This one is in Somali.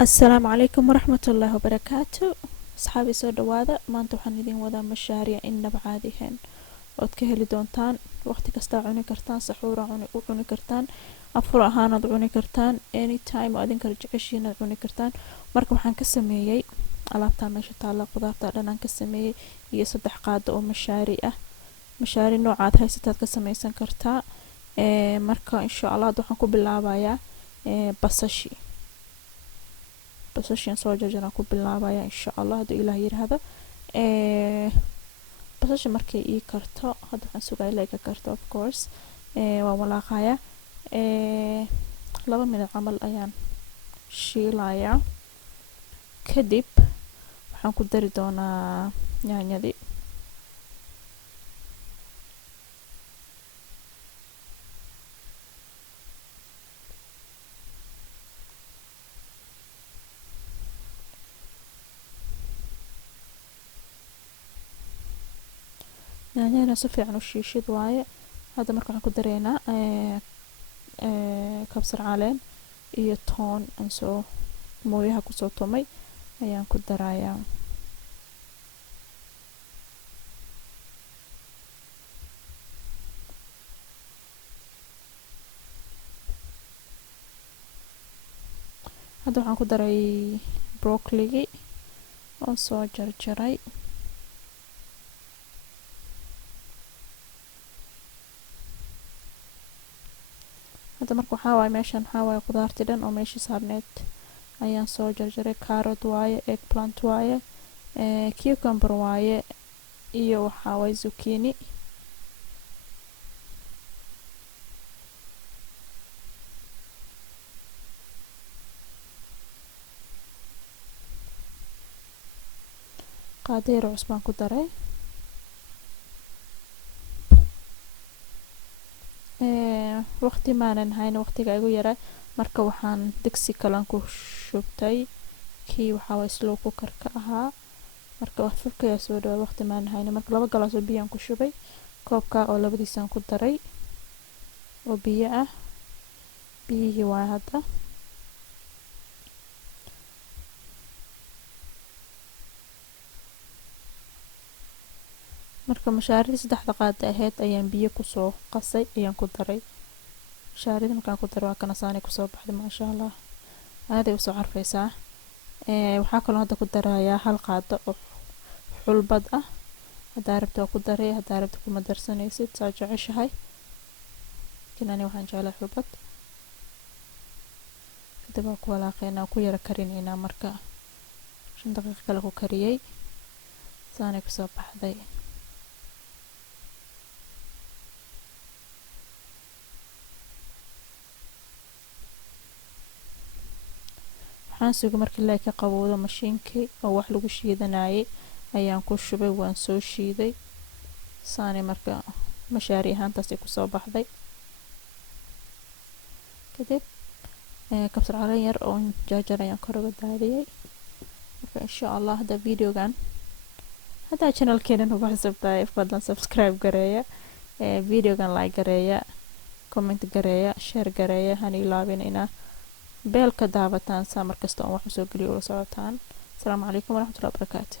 السلام عليكم ورحمة الله وبركاته. أصحابي soo dhawaada maanta waxaan idin wadaa mashaariic inaba caadi ahayn ood ka heli doontaan waqti kasta cuni kartaan saxuur u cuni kartaan afur ahaanaad cuni kartaan anytime oo adin kala jeceshiin aad cuni kartaan. marka waxaan ka sameeyay alaabta meesha taala qudaarta dhan aan ka sameeyay iyo 3 qaado oo mashaari noocaad haysataad ka sameysan kartaa. marka insha Allah waxaan ku bilaabayaa basashan soo jarjaraan ku bilaabaya insha Allah haduu Ilaahay yiraahdo. basasha markay ii karto hadda waxaan sugaa ilaa ka karto of course. waan walaaqaya 2 minute camal ayaan shiilaya kadib waxaan ku dari doonaa yaanyadii. yaanyada si fiican u shiishid waaye. hadda marka waxaan ku dareynaa kabsar caleen iyo toon aan soo mooyaha ku soo tumay ayaan ku darayaa. hadda waxaan ku daray broccoli oo soo jarjaray. hadda marka waxaa waaye meeshan waxaa waaye qudaartii dhan oo meeshii saarneed ayaan soo jarjaray. carrot waaye, eggplant waaye, cucumber waaye iyo waxaa waaye zucchini. qaado yar cusub baan ku daray. waqti maanan hayn waqtiga igu yaraa marka waxaan digsi kalan ku shubtay kii waxaa way slow cooker ka ahaa. marka wax furkaya soo dhaw waqti maanan hayn marka 2 galaas oo biyo aan ku shubay koobka oo labadiisaan ku daray oo biyo ah. biyihii waa hadda marka mashaariicda 3 qaad ahayd ayaan biyo ku soo qasay ayaan ku daray. mashaariicda markaan ku daro waa kana saani ku soo baxday ma sha Allah aad ay u soo carfaysaa. waxaa kaloo hadda ku darayaa 1 qaado oo xulbad ah. hadda rabto ku daray hadda rabto kuma darsanaysid saa jeceshahay. kinani waxaan jeclahay xulbad. kadib ku walaaqeynaa ku yara karinaynaa marka 5 daqiiqo kale ku kariyay saani ku soo baxday. waxaan sugo markii la ka qabowdo mashiinkii oo wax lagu shiidanayay ayaan ku shubay waan soo shiiday saani marka mashaari ahaantaas ay ku soo baxday. kadib kabsar caleen yar oo jarjar ayaan kor uga daadiyay. marka insha Allah hadda videogan hadda channelkeena u baxsabtaay fadlan subscribe gareeya videogan like gareeya comment gareeya share gareeya hani ilaabin ina beelka daawataan saa markasta oo wax soo geliyo la socotaan. Assalaamu calaykum waraxmatullaahi wabarakaatuh.